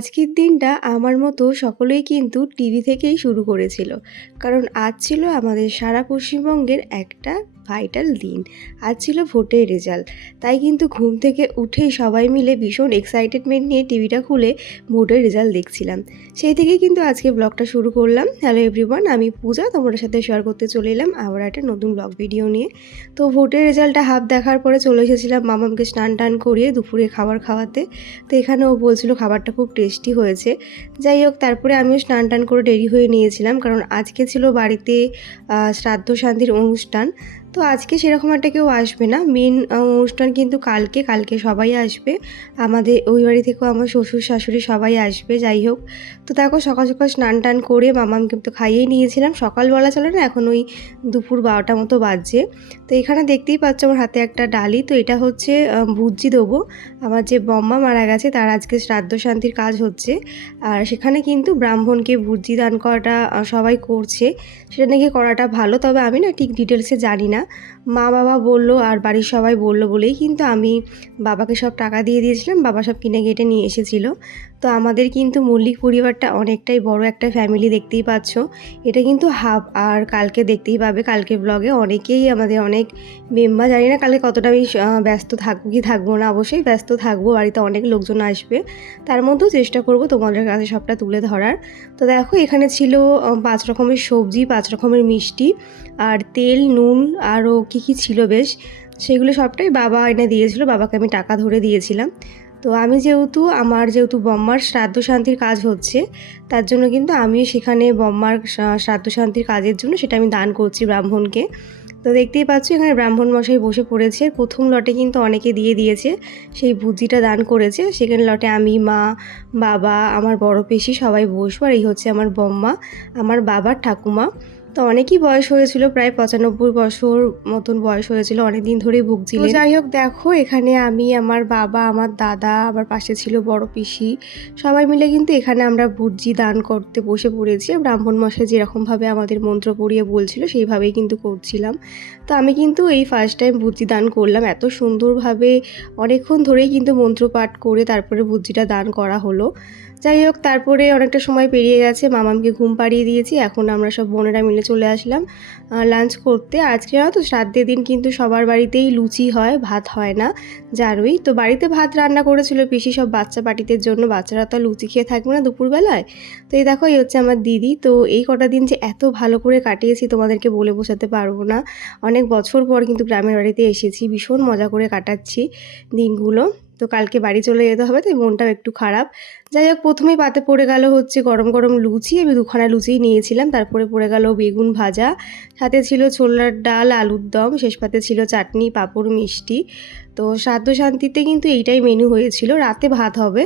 আজকের দিনটা আমার মতো সকলেই কিন্তু টিভি থেকেই শুরু করেছিল। কারণ আজ ছিল আমাদের সারা পশ্চিমবঙ্গের একটা ভাইটাল দিন। আজ ছিল ভোটের রেজাল্ট। তাই কিন্তু ঘুম থেকে উঠেই সবাই মিলে ভীষণ এক্সাইটেডমেন্ট নিয়ে টিভিটা খুলে ভোটের রেজাল্ট দেখছিলাম। সেই থেকেই কিন্তু আজকে ব্লগটা শুরু করলাম। হ্যালো এভরিওয়ান, আমি পূজা তোমাদের সাথে শেয়ার করতে চলে এলাম আবার একটা নতুন ব্লগ ভিডিও নিয়ে। তো ভোটের রেজাল্টটা হাফ দেখার পরে চলে এসেছিলাম মামামকে স্নান টান করিয়ে দুপুরে খাবার খাওয়াতে। তো এখানে ও বলছিল খাবারটা খুব টেস্টি হয়েছে। যাই হোক, তারপরে আমিও স্নান টান করে রেডি হয়ে নিয়েছিলাম, কারণ আজকে ছিল বাড়িতে শ্রাদ্ধ শান্তির অনুষ্ঠান। তো আজকে সেরকম একটা কেউ আসবে না, মেন অনুষ্ঠান কিন্তু কালকে সবাই আসবে। আমাদের ওই বাড়ি থেকেও আমার শ্বশুর শাশুড়ি সবাই আসবে। যাই হোক, তো দেখো সকাল সকাল স্নান টান করে মামামকে তো খাইয়েই নিয়েছিলাম। সকাল বলা চলে না, এখন ওই দুপুর 12টা মতো বাজছে। তো এখানে দেখতেই পাচ্ছ আমার হাতে একটা ডালি, তো এটা হচ্ছে ভুজি দেবো। আমার যে বম্মা মারা গেছে তার আজকে শ্রাদ্ধ শান্তির কাজ হচ্ছে, আর সেখানে কিন্তু ব্রাহ্মণকে ভুজি দান করাটা সবাই করছে। সেটা নাকি করাটা ভালো, তবে আমি না ঠিক ডিটেলসে জানি না। মা বাবা বললো আর বাড়ির সবাই বললো বলেই কিন্তু আমি বাবাকে সব টাকা দিয়ে দিয়েছিলাম, বাবা সব কিনে কেটে নিয়ে এসেছিলো। তো আমাদের কিন্তু মল্লিক পরিবারটা অনেকটাই বড় একটা ফ্যামিলি, দেখতেই পাচ্ছ। এটা কিন্তু হাফ, আর কালকে দেখতেই পাবে কালকে ব্লগে অনেকেই আমাদের অনেক মেম্বার, জানি না কালকে কতটা আমি ব্যস্ত থাকবো কি থাকবো না, অবশ্যই ব্যস্ত থাকবো, বাড়িতে অনেক লোকজন আসবে। তার মধ্যেও চেষ্টা করব তোমাদের কাছে সবটা তুলে ধরার। তো দেখো এখানে ছিল 5 রকমের সবজি, 5 রকমের মিষ্টি, আর তেল নুন আরও কী ছিল বেশ, সেগুলো সবটাই বাবা এনে দিয়েছিল, বাবাকে আমি টাকা ধরে দিয়েছিলাম। তো আমি যেহেতু বম্মার শ্রাদ্ধ শান্তির কাজ হচ্ছে, তার জন্য কিন্তু আমিও সেখানে বম্মার শ্রাদ্ধ শান্তির কাজের জন্য সেটা আমি দান করছি ব্রাহ্মণকে। তো দেখতেই পাচ্ছ এখানে ব্রাহ্মণ মশাই বসে পড়েছে। প্রথম লটে কিন্তু অনেকে দিয়ে দিয়েছে, সেই ভুজিটা দান করেছে। সেকেন্ড লটে আমি, মা, বাবা, আমার বড় পিসি সবাই বসবো, আর এই হচ্ছে আমার বম্মা, আমার বাবার ঠাকুমা। তো অনেকই বয়স হয়েছিল, প্রায় 95 বছর মতন বয়স হয়েছিল, অনেক দিন ধরেই ভুগছিলেন। তো যাই হোক দেখো এখানে আমি, আমার বাবা, আমার দাদা, আমার পাশে ছিল বড় পিসি, সবাই মিলে কিন্তু এখানে আমরা ভুজি দান করতে বসে পড়েছি। ব্রাহ্মণ মশাই যেরকমভাবে আমাদের মন্ত্র পড়িয়ে বলছিল সেইভাবেই কিন্তু করছিলাম। তো আমি কিন্তু এই ফার্স্ট টাইম ভুজি দান করলাম, এত সুন্দরভাবে অনেকক্ষণ ধরেই কিন্তু মন্ত্র পাঠ করে তারপরে ভুজিটা দান করা হলো। যাই হোক, তারপরে অনেকটা সময় পেরিয়ে গেছে, মামামকে ঘুম পাড়িয়ে দিয়েছি। এখন আমরা সব বোনেরা মিলে চলে আসলাম লাঞ্চ করতে। আজকে না তো শ্রাদ্ধের দিন কিন্তু সবার বাড়িতেই লুচি হয়, ভাত হয় না, জানোই তো। বাড়িতে ভাত রান্না করেছিল পিসি সব বাচ্চা পার্টিদের জন্য, বাচ্চারা তো লুচি খেয়ে থাকবে না দুপুরবেলায়। তো এই দেখো এই হচ্ছে আমার দিদি। তো এই কটা দিন যে এত ভালো করে কাটিয়েছি তোমাদেরকে বলে বোঝাতে পারবো না। অনেক বছর পর কিন্তু গ্রামের বাড়িতে এসেছি, ভীষণ মজা করে কাটাচ্ছি দিনগুলো। তো কালকে বাড়ি চলে যেতে হবে, তাই মনটাও একটু খারাপ। যাই হোক, প্রথমেই পাতে পড়ে গেল হচ্ছে গরম গরম লুচি, আমি 2খানা লুচিই নিয়েছিলাম। তারপরে পড়ে গেল বেগুন ভাজা, সাথে ছিল ছোলার ডাল, আলুর দম, শেষ পাতে ছিল চাটনি, পাঁপড়, মিষ্টি। তো শ্রাদ্ধ শান্তিতে কিন্তু এইটাই মেনু হয়েছিল, রাতে ভাত হবে।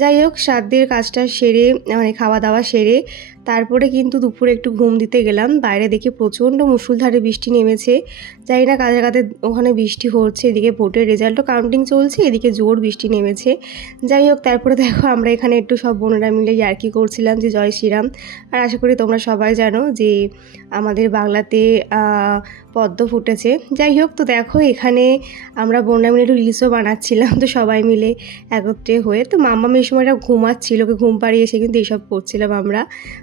যাই হোক, শ্রাদ্ধের কাজটা সেরে মানে খাওয়া দাওয়া সেরে তারপরে কিন্তু দুপুরে একটু ঘুম দিতে গেলাম। বাইরে দেখে প্রচণ্ড মুষলধারে বৃষ্টি নেমেছে, জানি না কাদের কাদের ওখানে বৃষ্টি হচ্ছে। এদিকে ভোটের রেজাল্টও কাউন্টিং চলছে, এদিকে জোর বৃষ্টি নেমেছে। যাই হোক, তারপরে দেখো আমরা এখানে একটু সব বোনেরা মিলে ইয়ার্কি করছিলাম যে জয় শ্রীরাম। আর আশা করি তোমরা সবাই জানো যে আমাদের বাংলাতে পদ্ম ফুটেছে। যাই হোক, তো দেখো এখানে আমরা বোনেরা মিলে একটু রিলসও বানাচ্ছিলাম, তো সবাই মিলে একত্রে হয়ে। তো মাম্মা এই সময়টা ঘুমাচ্ছিল, ওকে ঘুম পাড়িয়ে এসে কিন্তু এইসব করছিলাম আমরা।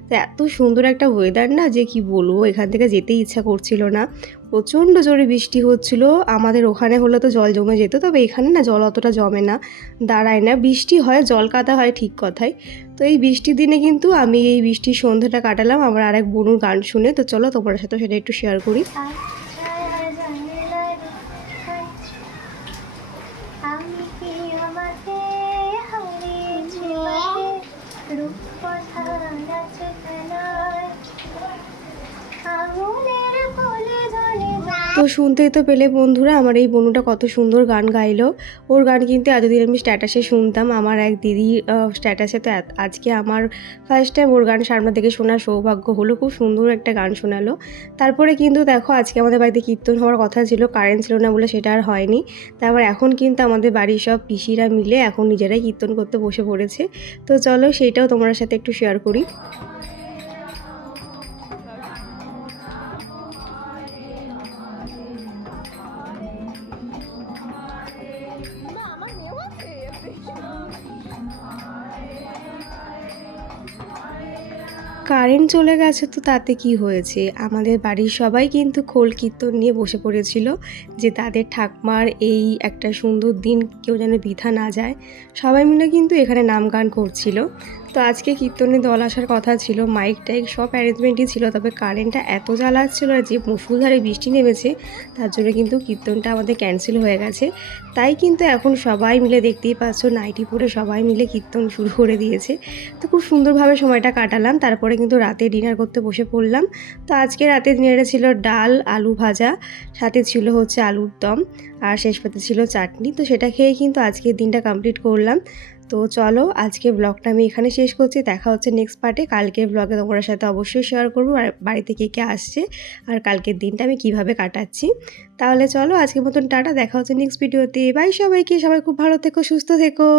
তো এত সুন্দর একটা ওয়েদার না, যে কি বলবো, এখান থেকে যেতেই ইচ্ছা করছিল না। প্রচণ্ড জোরে বৃষ্টি হচ্ছিল। আমাদের ওখানে হলে তো জল জমে যেত, তবে এখানে না জল অতটা জমে না, দাঁড়ায় না। বৃষ্টি হয়, জল কাদা হয়, ঠিক কথাই। তো এই বৃষ্টির দিনে কিন্তু আমি এই বৃষ্টির সন্ধ্যাটা কাটালাম আমার আরেক বোনুর গান শুনে। তো চলো তোমার সাথে সেটা একটু শেয়ার করি। তো শুনতেই তো পেলে বন্ধুরা, আমার এই বোনুটা কত সুন্দর গান গাইলো। ওর গান কিন্তু এতদিন আমি স্ট্যাটাসে শুনতাম, আমার এক দিদি স্ট্যাটাসে। তো আজকে আমার ফার্স্ট টাইম ওর গান সামনে থেকে শোনার সৌভাগ্য হলো, খুব সুন্দর একটা গান শোনালো। তারপরে কিন্তু দেখো আজকে আমাদের বাড়িতে কীর্তন হওয়ার কথা ছিল, কারেন্ট ছিল না বলে সেটা আর হয়নি। তারপর এখন কিন্তু আমাদের বাড়ির সব পিসিরা মিলে এখন নিজেরাই কীর্তন করতে বসে পড়েছে। তো চলো সেইটাও তোমার সাথে একটু শেয়ার করি। কারেন্ট চলে গেছে তো তাতে কি হয়েছে, আমাদের বাড়ির সবাই কিন্তু খোল কীর্তন নিয়ে বসে পড়েছিল যে তাদের ঠাকমার এই একটা সুন্দর দিন কেউ যেন বৃথা না যায়। সবাই মিলে কিন্তু এখানে নাম গান করছিল। তো আজকে কীর্তনের দল আসার কথা ছিল, মাইক টাইক সব অ্যারেঞ্জমেন্টই ছিল, তবে কারেন্টটা এত জ্বালাচ্ছিল আর যে মুষলধারে বৃষ্টি নেমেছে তার জন্য কিন্তু কীর্তনটা আমাদের ক্যান্সেল হয়ে গেছে। তাই কিন্তু এখন সবাই মিলে দেখতেই পাচ্ছ নাইটি পরে সবাই মিলে কীর্তন শুরু করে দিয়েছে। তো খুব সুন্দরভাবে সময়টা কাটালাম। তারপরে কিন্তু রাতে ডিনার করতে বসে পড়লাম। তো আজকে রাতে ডিনারে ছিল ডাল, আলু ভাজা, সাথে ছিল হচ্ছে আলুর দম, আর শেষ পাতে ছিল চাটনি। তো সেটা খেয়েই কিন্তু আজকের দিনটা কমপ্লিট করলাম। তো চলো আজকে ব্লগটা আমি এখানে শেষ করছি। দেখা হচ্ছে নেক্সট পার্টে। কালকের ব্লগে তোমাদের সাথে অবশ্যই শেয়ার করবো আর বাড়িতে কে কে আসছে আর কালকের দিনটা আমি কিভাবে কাটাচ্ছি। তাহলে চলো আজকের মতন টাটা, দেখা হচ্ছে নেক্সট ভিডিওতে। বাই সবাইকে, সবাই খুব ভালো থেকো, সুস্থ থেকো।